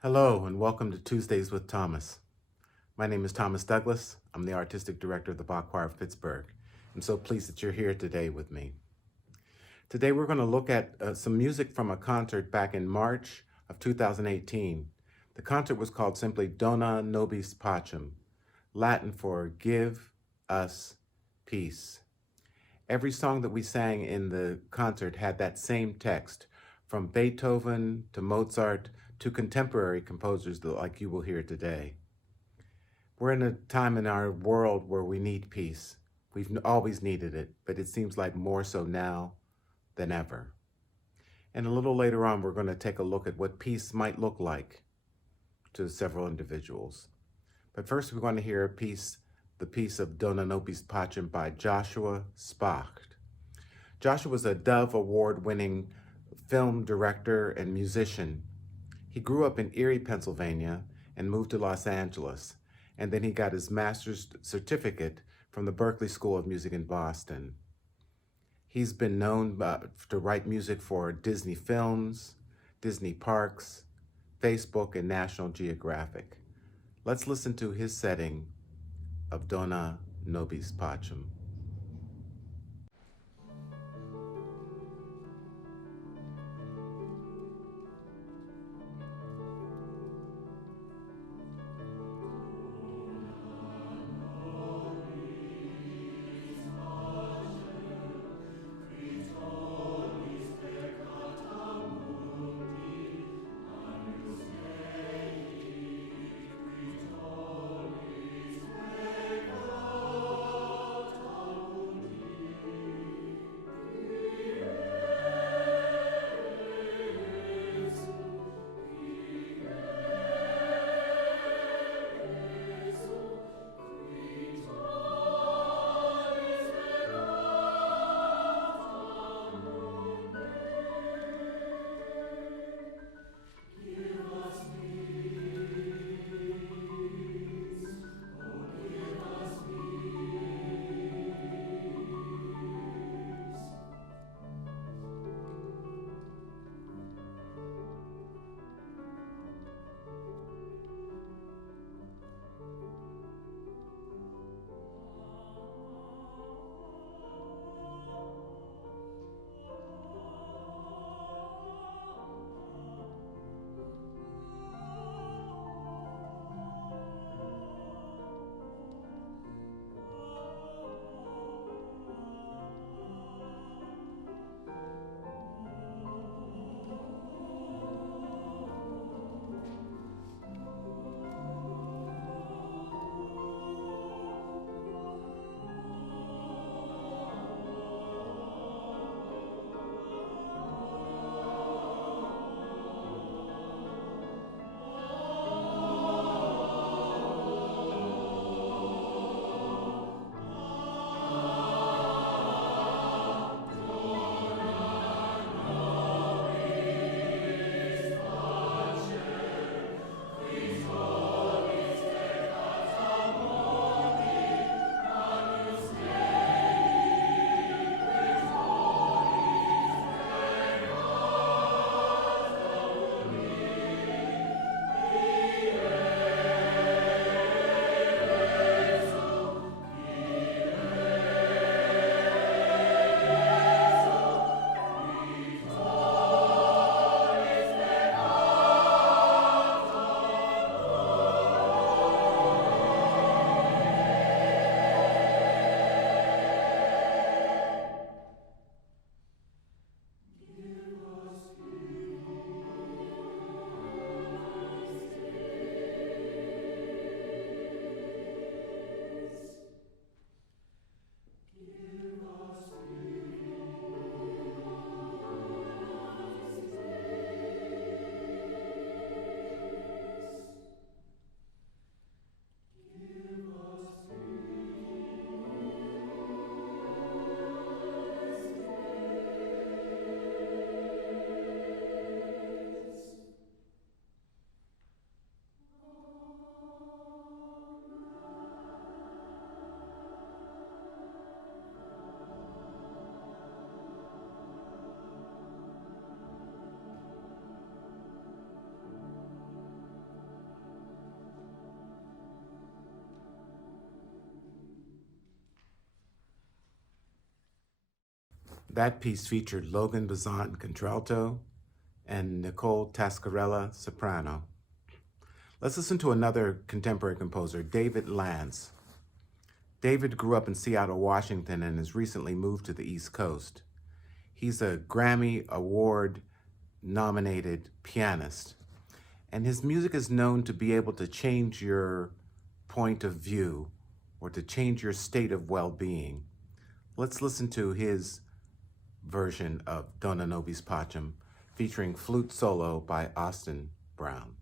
Hello and welcome to Tuesdays with Thomas. My name is Thomas Douglas. I'm the Artistic Director of the Bach Choir of Pittsburgh. I'm so pleased that you're here today with me. Today we're going to look at some music from a concert back in March of 2018. The concert was called simply Dona Nobis Pacem, Latin for Give Us Peace. Every song that we sang in the concert had that same text, from Beethoven to Mozart to contemporary composers like you will hear today. We're in a time in our world where we need peace. We've always needed it, but it seems like more so now than ever. And a little later on, we're going to take a look at what peace might look like to several individuals. But first, we're going to hear the piece of Dona Nobis Pacem by Joshua Spacht. Joshua was a Dove Award-winning film director and musician. He grew up in Erie, Pennsylvania, and moved to Los Angeles, and then he got his master's certificate from the Berklee School of Music in Boston. He's been known to write music for Disney films, Disney parks, Facebook, and National Geographic. Let's listen to his setting of Dona Nobis Pacem. That piece featured Logan Bazant contralto and Nicole Tascarella soprano. Let's listen to another contemporary composer, David Lance. David grew up in Seattle, Washington, and has recently moved to the East Coast. He's a Grammy Award nominated pianist, and his music is known to be able to change your point of view or to change your state of well-being. Let's listen to his version of Dona Nobis Pacem, featuring flute solo by Austin Brown.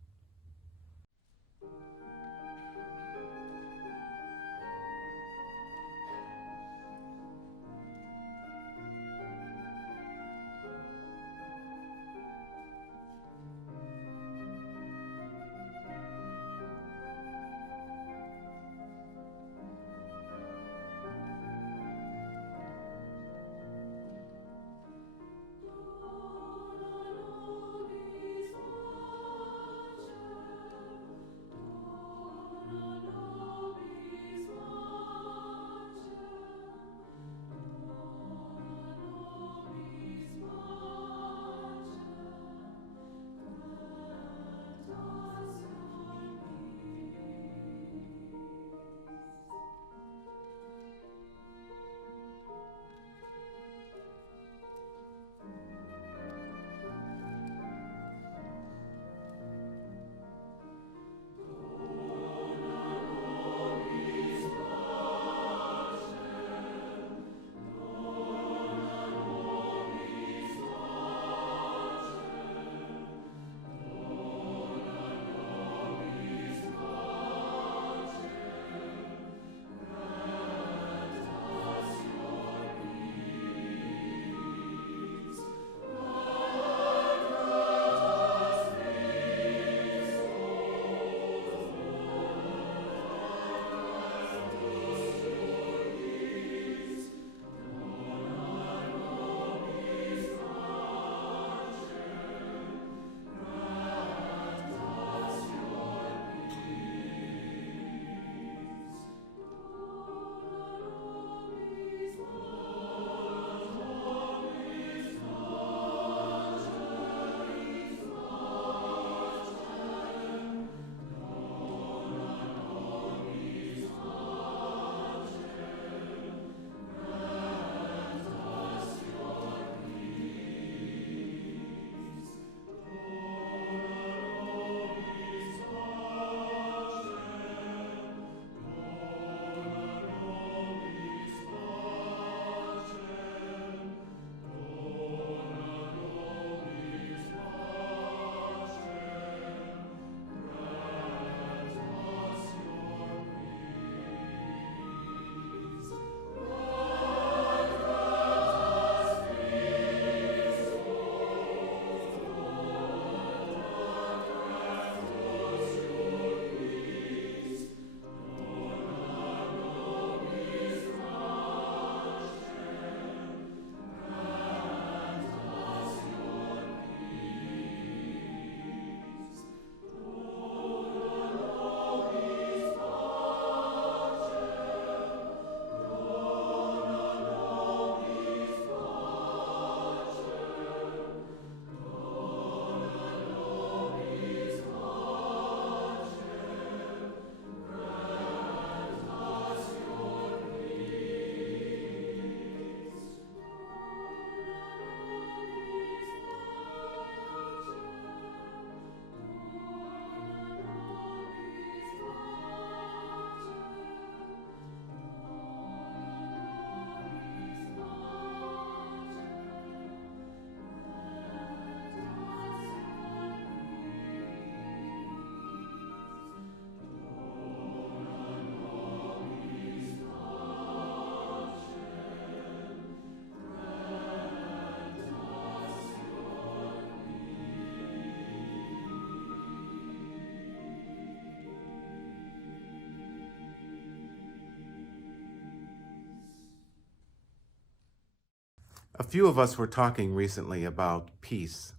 A few of us were talking recently about peace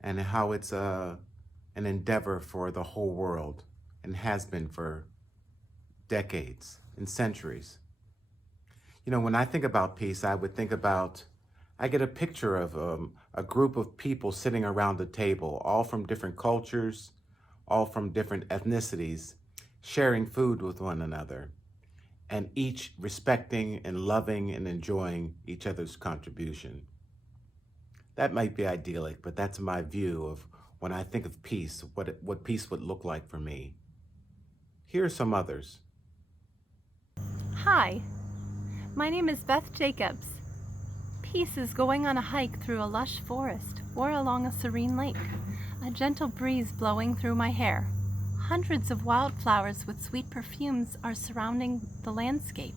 and how it's an endeavor for the whole world and has been for decades and centuries. You know, when I think about peace, I would think about I get a picture of a group of people sitting around the table, all from different cultures, all from different ethnicities, sharing food with one another, and each respecting and loving and enjoying each other's contribution. That might be idyllic, but that's my view of when I think of peace, what peace would look like for me. Here are some others. Hi, my name is Beth Jacobs. Peace is going on a hike through a lush forest or along a serene lake, a gentle breeze blowing through my hair. Hundreds of wildflowers with sweet perfumes are surrounding the landscape.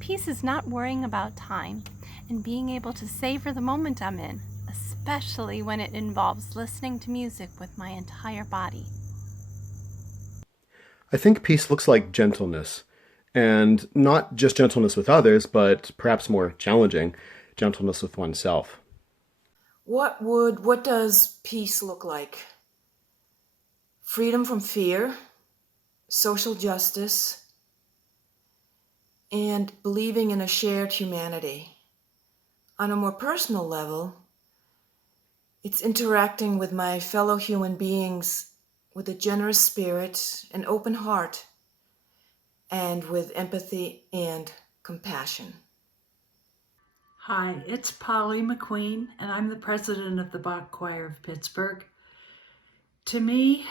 Peace is not worrying about time and being able to savor the moment I'm in, especially when it involves listening to music with my entire body. I think peace looks like gentleness, and not just gentleness with others, but perhaps more challenging, gentleness with oneself. What does peace look like? Freedom from fear, social justice, and believing in a shared humanity. On a more personal level, it's interacting with my fellow human beings with a generous spirit, an open heart, and with empathy and compassion. Hi, it's Polly McQueen, and I'm the president of the Bach Choir of Pittsburgh. To me,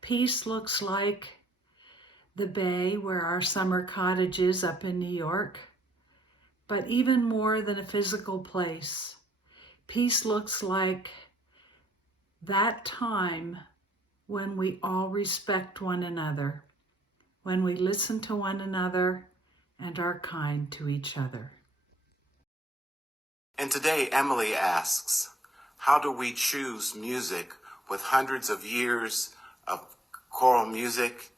peace looks like the bay where our summer cottage is up in New York, but even more than a physical place. Peace looks like that time when we all respect one another, when we listen to one another and are kind to each other. And today, Emily asks, how do we choose music with hundreds of years of choral music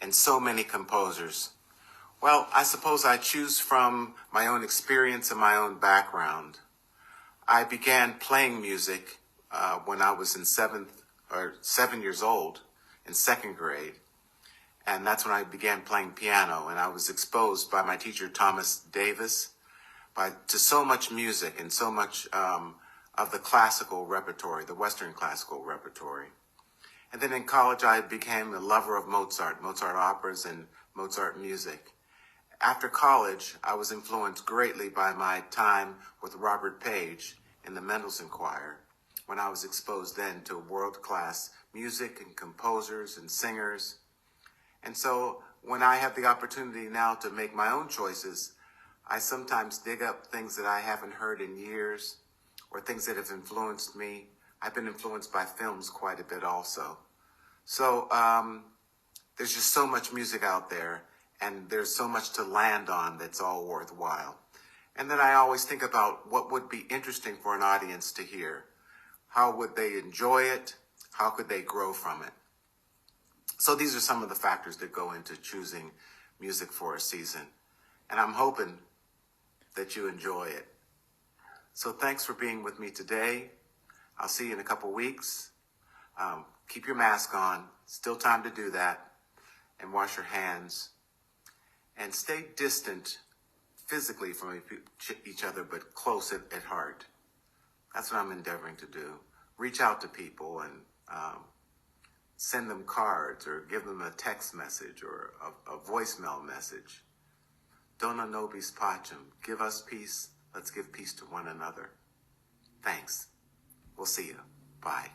and so many composers? Well, I suppose I choose from my own experience and my own background. I began playing music when I was in 7 years old, in second grade. And that's when I began playing piano. And I was exposed by my teacher, Thomas Davis, to so much music and so much of the classical repertory, the Western classical repertory. And then in college, I became a lover of Mozart operas and Mozart music. After college, I was influenced greatly by my time with Robert Page in the Mendelssohn Choir, when I was exposed then to world-class music and composers and singers. And so when I have the opportunity now to make my own choices, I sometimes dig up things that I haven't heard in years or things that have influenced me. I've been influenced by films quite a bit also. So there's just so much music out there, and there's so much to land on that's all worthwhile. And then I always think about what would be interesting for an audience to hear. How would they enjoy it? How could they grow from it? So these are some of the factors that go into choosing music for a season. And I'm hoping that you enjoy it. So thanks for being with me today. I'll see you in a couple weeks. Keep your mask on. Still time to do that. And wash your hands. And stay distant physically from each other, but close at heart. That's what I'm endeavoring to do. Reach out to people and send them cards or give them a text message or a voicemail message. Dona Nobis Pacem. Give us peace. Let's give peace to one another. Thanks. We'll see you. Bye.